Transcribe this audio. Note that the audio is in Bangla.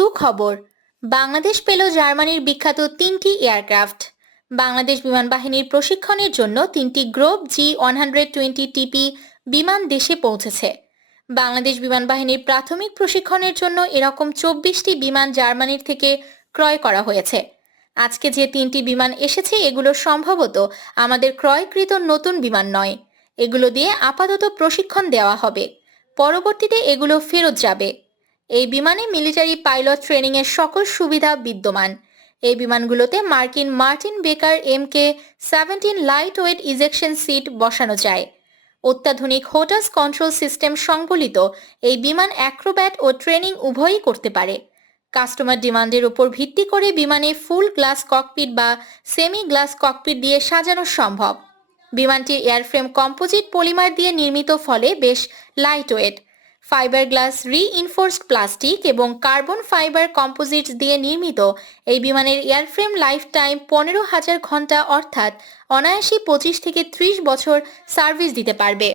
সুখবর, বাংলাদেশ পেল জার্মানির বিখ্যাত 3টি এয়ারক্রাফট। বাংলাদেশ বিমান বাহিনীর প্রশিক্ষণের জন্য 3টি গ্রোভ G120 বিমান দেশে পৌঁছেছে। বাংলাদেশ বিমান বাহিনীর প্রাথমিক প্রশিক্ষণের জন্য এরকম 24টি বিমান জার্মানির থেকে ক্রয় করা হয়েছে। আজকে যে 3টি বিমান এসেছে এগুলো সম্ভবত আমাদের ক্রয়কৃত নতুন বিমান নয়। এগুলো দিয়ে আপাতত প্রশিক্ষণ দেওয়া হবে, পরবর্তীতে এগুলো ফেরত যাবে। এই বিমানে মিলিটারি পাইলট ট্রেনিং এর সকল সুবিধা বিদ্যমান। এই বিমানগুলোতে মার্কিন মার্টিন বেকার MK-17 light weight ejection seat বসানো যায়। অত্যাধুনিক হোটাস কন্ট্রোল সিস্টেম সংবলিত এই বিমান অ্যাক্রোব্যাট ও ট্রেনিং উভয়ই করতে পারে। কাস্টমার ডিমান্ডের উপর ভিত্তি করে বিমানে ফুল গ্লাস ককপিট বা সেমি গ্লাস ককপিট দিয়ে সাজানো সম্ভব। বিমানটির এয়ারফ্রেম কম্পোজিট পলিমার দিয়ে নির্মিত, ফলে বেশ light weight. Fibre glass, reinforced plastic এবং কার্বন ফাইবার কম্পোজিটস দিয়ে নির্মিত এই বিমানের এয়ারফ্রেম লাইফ টাইম 15,000 ঘন্টা, অর্থাৎ অনায়াসে 25 থেকে 30 বছর সার্ভিস দিতে পারবে।